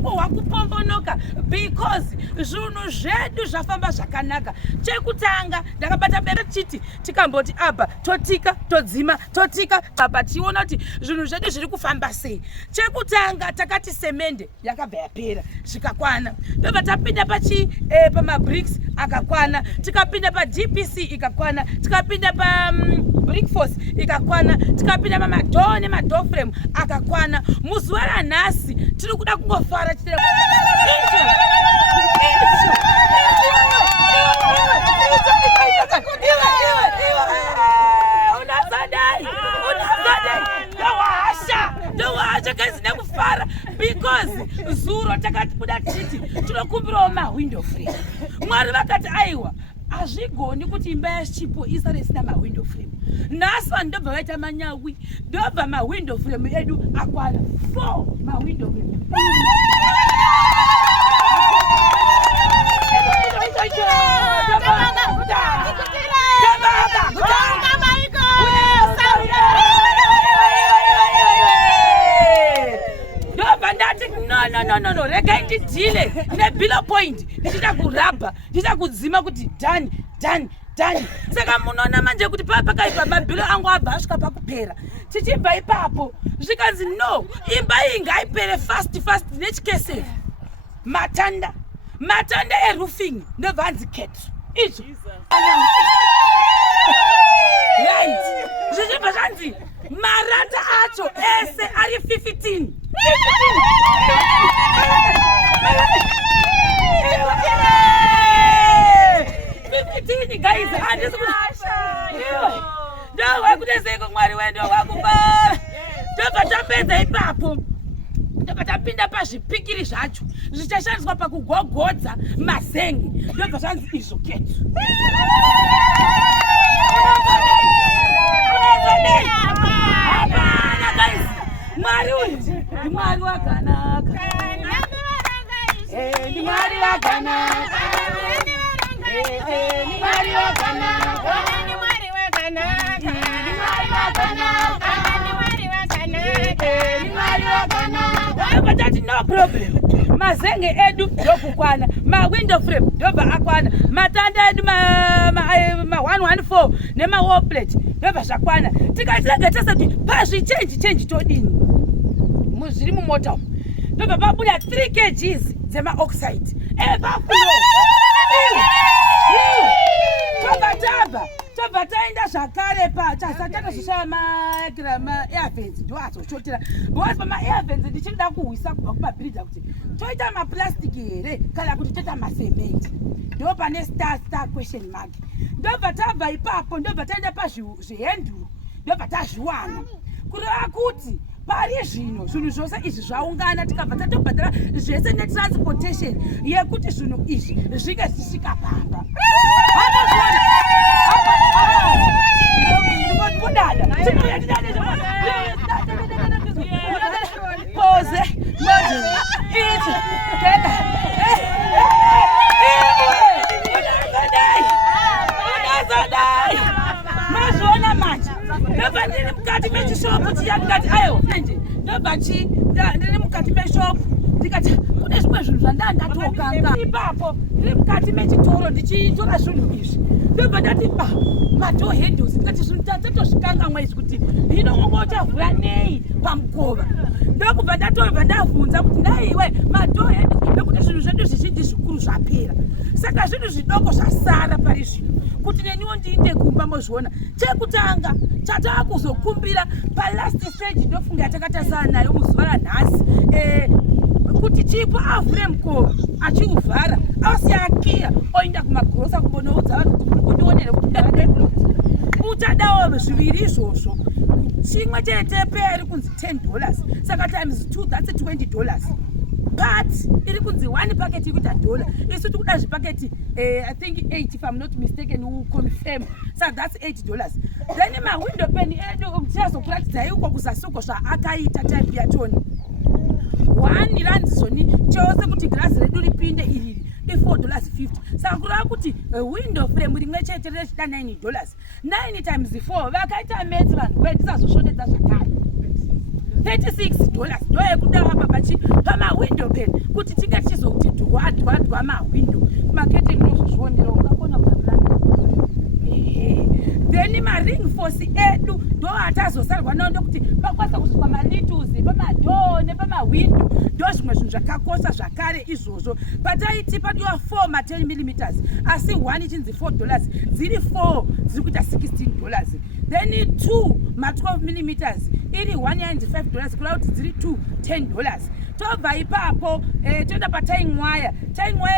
ndiko wakupombonoka because zvinhu zvedu zvafamba zvakanaka. Chekutanga ndakabata bere chiti tikamboti apa totika todzima totika apa tiona kuti zvinhu zvedu zviri kufamba sei. Chekutanga takati semende yakabva yapera zvikakwana. Ndobva tapinda pamabricks akakwana, tikapinda paDPC ikakwana, tikapinda brickforce ikakwana, tikapinda pamadoo nemadoor frame akakwana. Muzuva ranhasi tiri kuda kungofara chitira ndohasha kazi nekufara because zuro takati kuda titi tinokumbirawo mawindow frame. Mwari vakati aiwa hazvigoni kuti imba yachipo isare isina mawindow frame. Nhasi vanhu ndobva vaita manyawi, ndobva mawindow frame edu akwana 4 mawindow frame. No, rega ndidile nebilo point ndichida kurabha ndichida kudzima kuti dani. Saka munoona manje kuti pakaipa mabhilo angu abva asvika pakupera. Tichibva ipapo zvikanzi no, imba iyi ngaipere fast nechikese. Matanda eroofing ndobva anzi ketu izvo right. Zvichibva zvanzi marata acho ese ari 15 guys, ndo wakudezeko mwari wendo wakubara. Ndobva tapedza ipapo ndobva tapinda pazvipikiri zvacho zvichashandiswa pakugogodza mazen'e. Ndobva zvanzi izvo ketu. Hapana guys, mwari uyu ndimwari wakanaka. Ndimwari wakanaka. But no problem. Mazen'e edu ndokukwana, mawindow frame ndobva akwana, matanda edu ma 114 nemawall plate ndobva zvakwana. Tikatanga tasati pazvichange todini muzviri mumota umu ndobva pabuda 3 kgs dzemaoxide tobva taenda zvakare patasatatoshaya ma-airvents ndoazoshotera because pama-airvents ndichida kuhwisa kubva kumabhiridha kuti toita maplastiki here kana kuti toita masementi. Ndo pane star question mark. Ndobva tabva ipapo ndobva taenda pazvihenduru ndobva tazviwana kureva kuti pari zvino zvinhu zvose izvi zvaungana tikabva tatobhadhara zvese netransportation yekuti zvinhu izvi zvinge zvisvika pamba. Mazviona manje ndobva ndiri mukati mechishopu ndikati aiwa ndiri mukati meshopu ndikati kune zvimwe zvinhu zvandandatokanga ipapo ndiri mukati mechitoro ndichitora zvinhu izvi ndobva ndati W.Handles ndikati zvinhu tatotozvikangamwa izvi kuti hino ngochavhura nei pamukova. Ndokubva ndatobva ndabvunza kuti naiwe W.Handles nekuti zvinhu zvedu zvizhinji zvikuru zvapera, saka zvinhu zvidoko zvasara pari zvino kuti neniwo ndiinde kumba mozviona. Chekutanga chataakuzokumbira palast stage ndofunga yatakatasana nayo muzuva ranhasi kuti chipo avhure mukova achiuvhara asiyakiya oenda kumagrosa kumbonoudza vanhu kuti muri kundionera kuti ndaadeplot uchadawo zviviri izvozvo. Chimwe chete peri kunzi $10 saka times 2 that's $20 but iri kunzi 1 packet ikuita $1. Isu tikuda zvipaketi I think 8 if I'm not mistaken, will confirm. So that's $8. Then mawindow pen edu tichazokuratidza uko kuzasuko zvaakaita type yachoni 1 rand zoni chose kuti glass redu ripinde iri $4.50. Saka kureva kuti window frame rimwe chete rechida $9. 9 times 4 vakaita maths vanhu kwetisazoshonedza zvakare $36 ndoye kuda hapa pama window pen kuti tinga chizokuti dwadwa ma window makete ndinozozvionera ungakona kutapulana. Then ma ring force edu ndo atazosarwa nawo ndokuti pakwanisa kusvika malituzi pamadoo nepama window ndo zvimwe zvinhu zvakakosha zvakare izvozvo. Pataiti padiwa 4 ma 10mm asi 1 ichinzi $4 dziri 4 dziri kuita $16. Then 2 ma 12mm iri 1 yainzi $5 kula kuti dziri 2 $10. Tobva ipapo toenda patying wire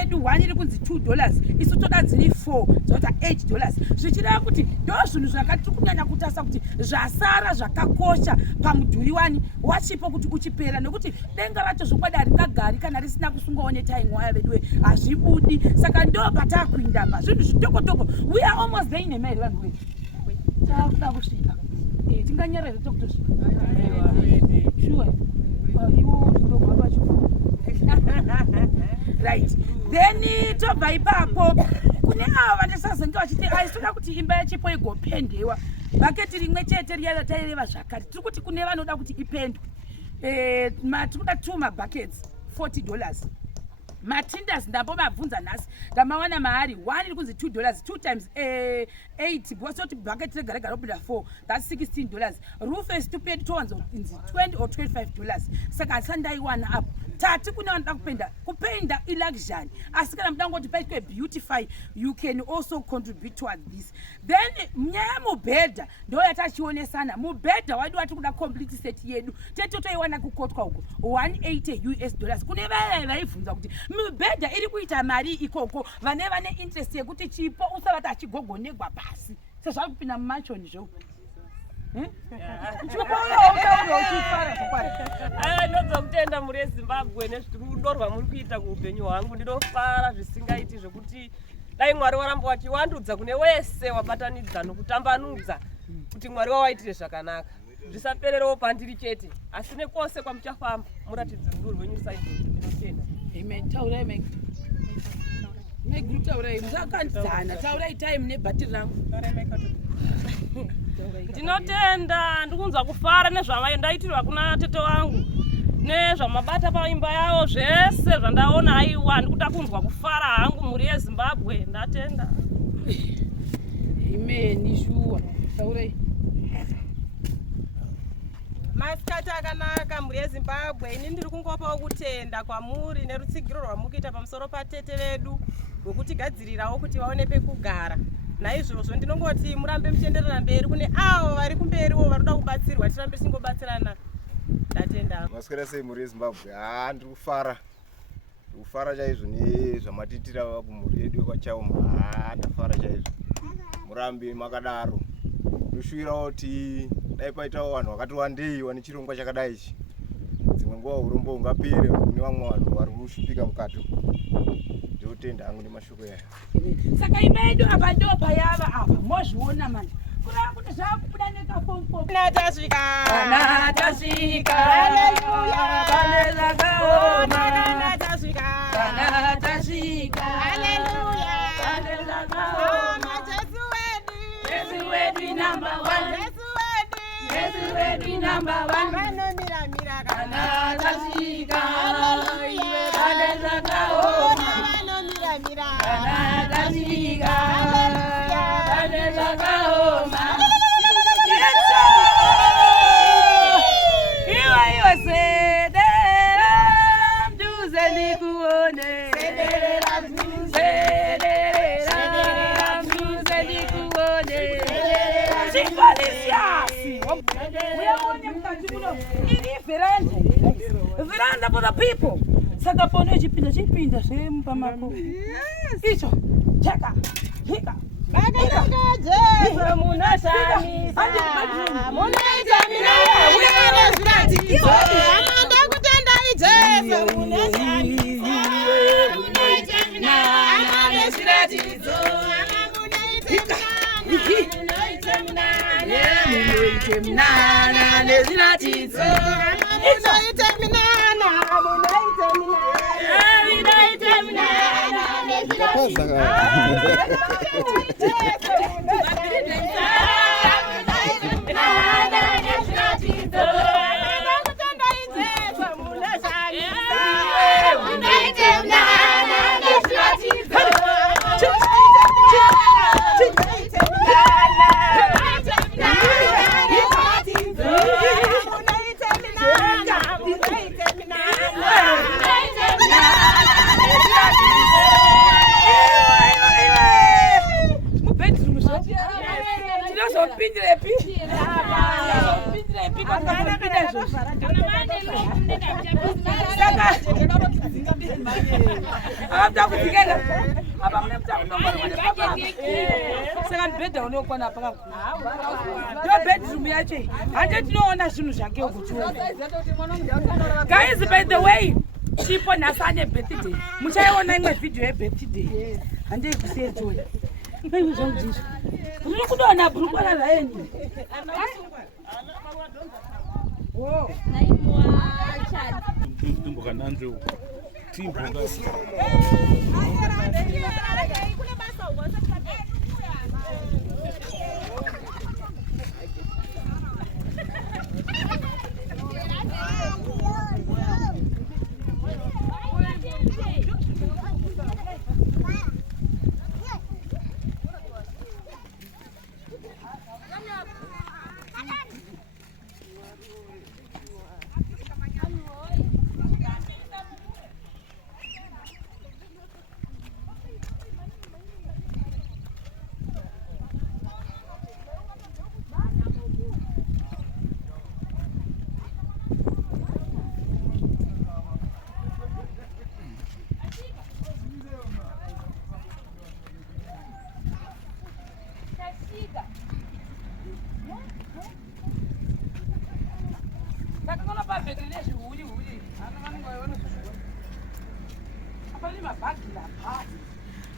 yedu 1 iri kunzi $2 isu toda dziri 4 dzota $8 zvichireva kuti ndo zvinhu zvakati kunyanya kutasa kuti zvasara zvakakosha pamudhuri wani wachipo kuti uchipera nekuti denga racho zvokwadi haringagari kana risina kusungawo netying wire vedu hazvibudi saka ndo patakuinda pa zvinhu zvitokotoko. We are almost there nemairi vanhu vedu takuda kusvika tinganyarere tokutosvika sure iwo ndogwa pacho right. Then tobva ipapo kune ava vandisazenge vachiti aisitoda kuti imba yachipo igopendewa bhaketi rimwe chete riya taireva zvakare tiri kuti kune vanoda kuti ipendwe tikuda 2 mabhakets $40. Matindas ndambomabvunza nhasi ndamawana mahari 1 iri kunzi $2 2 times 8 because kuti bucket rega rega robida 4 that's $16. Roof is to pay towards $20 or $25 saka asandaiwana apo tati kuna vanoda kupenda iluxury asi kana muda ngoti paitwe beautify you can also contribute towards this. Then nyaya mubhedha ndo yatachionesana mubhedha wadi wati kuda complete set yedu tetotoiwana kukotwa uko $180 kune vaya vaibvunza kuti mubhedha iri kuita mari ikoko vane interest yekuti chipo usavati achigogonegwa pasi sezvakupinda mumachoni zvo ndozokutenda muri eZimbabwe nezvirudo rwamuri kuita kuupenyu hwangu. Ndinofara zvisingaiti zvokuti dai Mwari waramba wachiwandudza kune wese wabatanidza nokutambanudza kuti Mwari wawaitire zvakanaka zvisapererewo pandiri chete asi nekose kwamuchafamba muratidze rudo rwenyu saizvozvo. Ndinotenda. Amen. Taurai Meg taurai musakanzana taurai time nebhatiri rangu. Ndinotenda ndikunzwa kufara nezvavandaitirwa kuna tete wangu nezvamabata paimba yavo zvese zvandaona aiwa ndikuda kunzwa kufara hangu muri yeZimbabwe. Ndatenda. Amen. Shuwa taurai masikati akanaka muri yeZimbabwe. Ini ndiri kungopawo kutenda kwamuri nerutsigiro rwamukuita pamusoro patete vedu rwokutigadzirirawo kuti vaone pekugara. Naizvozvo ndinongoti murambe muchienderera mberi kune avo vari kumberiwo varoda kubatsirwa tirambe tingobatsirana. Ndatenda. Maswera sei muri yeZimbabwe? Ndiri kufara chaizvo nezvamatiitira kumhuri yedu kwachawo. Ndafara chaizvo. Murambe makadaro. Ndoshuvirawo kuti dai paitawo vanhu vakati wandei vane chirongwa chakadai ichi dzimwe nguva urombo ungapere kune vamwe vanhu vari kushupika mukati. Ndotenda hangu nemashoko aya. Saka imba yedu apa ndo payava apa mozviona manje kurava kuti zvakubuda nekafomfom. Kana tasvika haleluya pane zvakaoma kana tasvika haleluya pane zvakaoma. Jesu wedu number 1 Jesu wedu number 1 vanomira kana tasvika haleluya pane zvakaoma kana tasvika pane zvakaoma. Iwa sedera mduze nikuone sedera mduze nikuone Chifalisiasi uyaone mukati muno iri veranda for the people saka pone chipinda zvemupamako icho cheka hika Mnana neziratidzo inoite mnana inoite mnana neziratidzo Guys, by the way, chipo nasane birthday. Muchaiona imwe video ye birthday. Ande kuseto. Ngai zvongizvo. Uri kudona burukwana raeni. Oh. Tumbuka nanzo. Timbuka.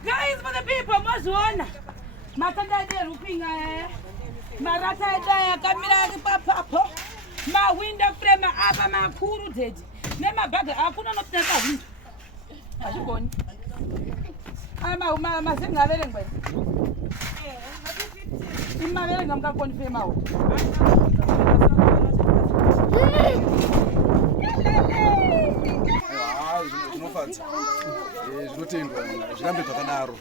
Guys, for the people, Mazona. Matanda de Rupinga, Marata Daya, Camila, Papa, my window frame, Abba, my Kuru dead. Nema Bagger, I couldn't not never win. As you go, I'm a mamma saying, I don't know. In my wedding, I'm going to pay out. Zvinofadza zvinotendwa zvirambe zvakadaro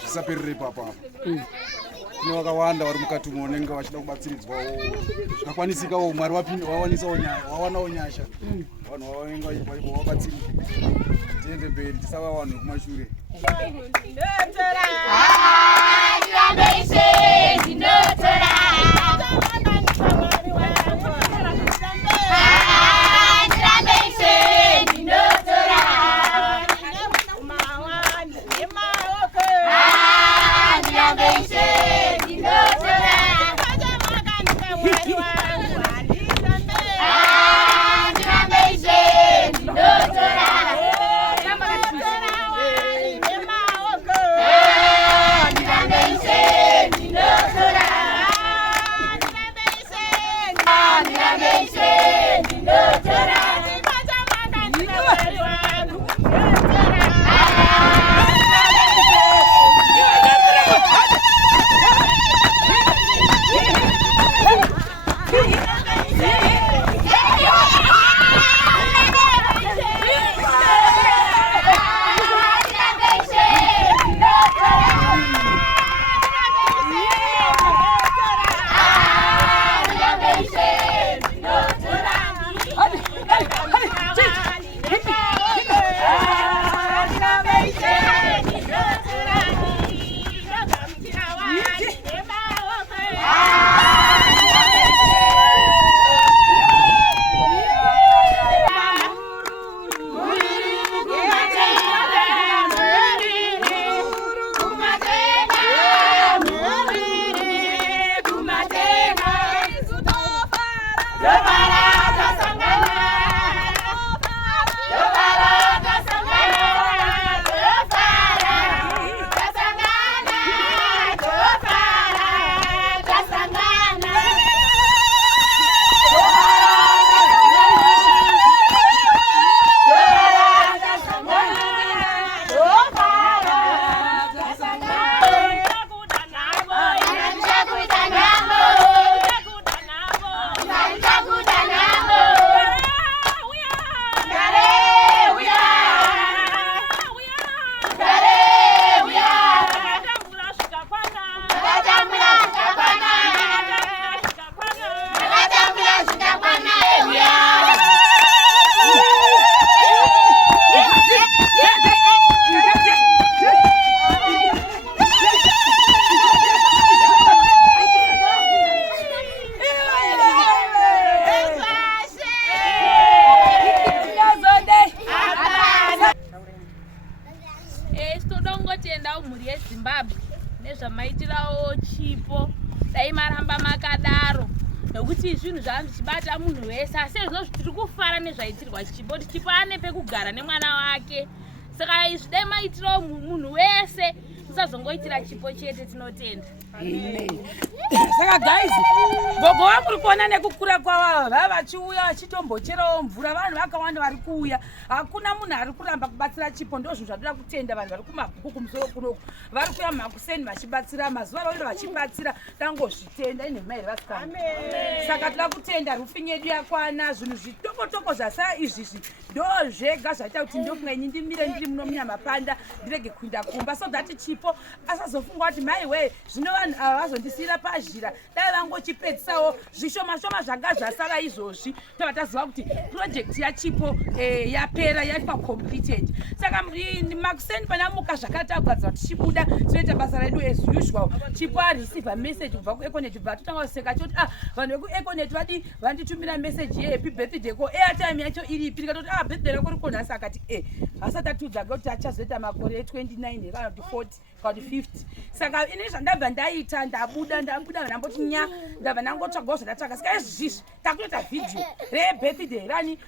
zvisaperere ipapo kune vakawanda vari mukati umo vanenge vachida kubatsiridzwawo zvakakwanisikawo mwari wawanawo nyasha vanhu vavenga vabatsirike tiende mberi tisava vanhu vekumashure. kuti zvinhu zvandichibata munhu wese asi zvinozvi tiri kufara nezvaitirwa chipo kuti chipo ane pekugara nemwana wake saka izvi dai maitirawo munhu wese musazongoitira chipo chete tinotenda. Saka guys, gogo wangu uri kuona nekukura kwavo vava vachiuya vachitombocherawo mvura vanhu vakawanda vari kuuya hakuna munhu ari kuramba kubatsira chipo ndozvinhu zvatoda kutenda vanhu vari kumabhuku kumusoro kunoku vari kuuya mumakuseni vachibatsira mazuva rauno vachibatsira tangozvitenda ine mai vasikana saka toda kutenda rufing yedu yakwana zvinhu zvitokotoko zvasara izvizvi ndo zvega zvaita kuti ndokungaini ndimire ndiri muno munyamapanda ndirege kuinda kumba so that chipo asazofunga kuti mai we zvino vanhu ava vazondisiyira pazhira dai vangochipedzisawo zvishoma-shoma zvanga zvasara izvozvi tobva taziva kuti projekti yachipo yapera yaitwa completed saka makuseni panamuka zvakare tagadzira kuti chibuda tinoita basa redu as usual chipo areceiva message kubva kueconet bva totanga kuseka choti vanhu vekueconet vadi vanditumira message yehappy birthday ko airtime yacho iripi tikatoti birthday rako riko nhasi akati hasati atiudza kuti achazoita makore 29 kana kuti 40 kana kuti 50 saka ini zvandabva ndaita ndabuda ndamboti nya ndabva ndangotsvagawo zvandatsvaga saka izvizvi takutoita vhidhiyo rebirthday rani